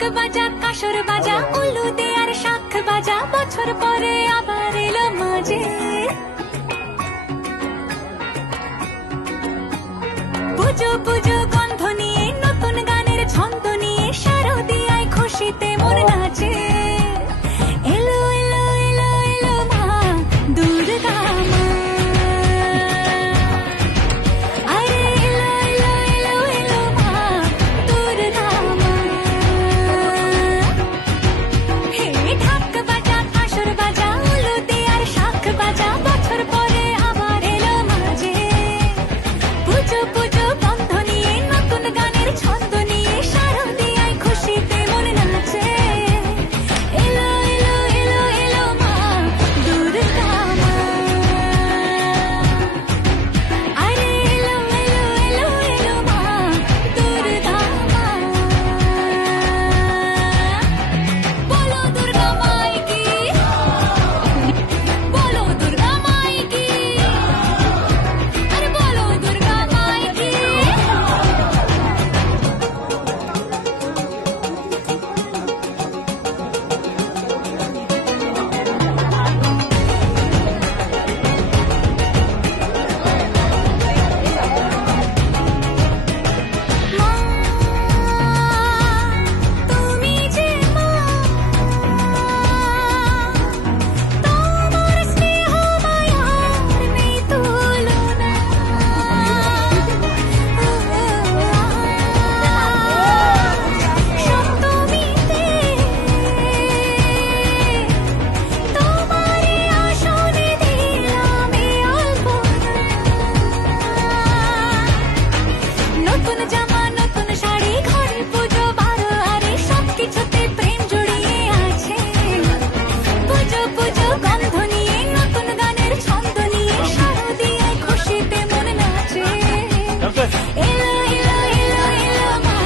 ঢাক বাজা কাসর বাজা উলু দে আর শাখ বাজা বছর পরে আবার এলো মাঝে পুজো পুজো গন্ধ নিয়ে নতুন গানের ছন্দ নিয়ে শারদিয়ায় খুশিতে মন নাচে এলো এলো এলো এলো মা দুর্গা মা আরে এলো এলো এলো এলো মা দুর্গা মা হে ঢাক বাজা কাসর বাজা উলু দে আর শাখ বাজা বছর পরে আবার এলো মাঝে পুজো পুজো গন্ধ নিয়ে নতুন গানের ছন্দ নিয়ে শারদিয়ায় খুশিতে মন নাচে এলো এলো এলো এলো মা দুর্গা মা আরে এলো এলো এলো এলো মা দুর্গা মা বলো দুর্গা মাই কি বলো দুর্গা মাই কি আরে বলো দুর্গা মাই কি মা তুমি যে মা তোমার স্নেহ মায়ার নেই তুলনা সপ্তমীতে তোমারই আসনে দিলাম এই আলপনা নতুন জামা নতুন শাড়ি ঘরে পুজো বারো আরে সবকিছুতে প্রেম জড়িয়ে আছে পুজো পুজো গন্ধ নিয়ে নতুন গানের ছন্দ নিয়ে শারদিয়ায় খুশিতে মন নাচে এলো এলো এলো এলো মা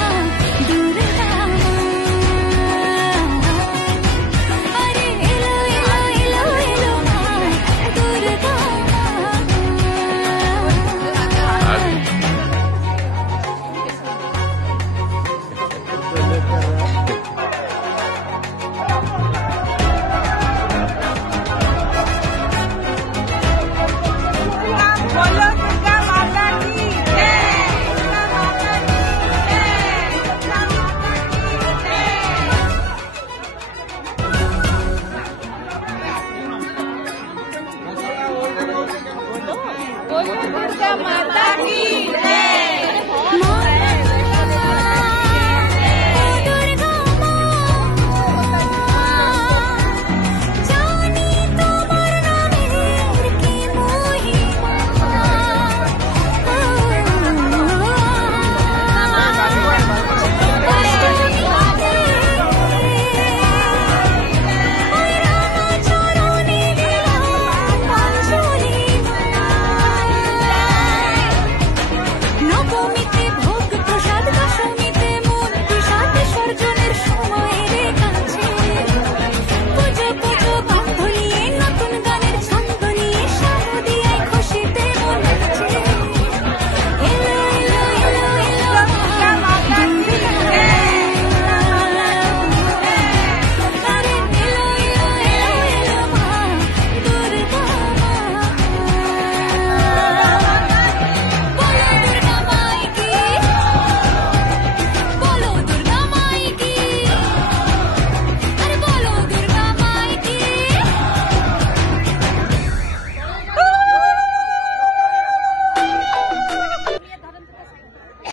দুর্গা মা আরে এলো এলো এলো এলো মা দুর্গা बोलो दुर्गा माता की जय, दुर्गा माता की जय, दुर्गा माता की जय। बोलो दुर्गा माता की जय।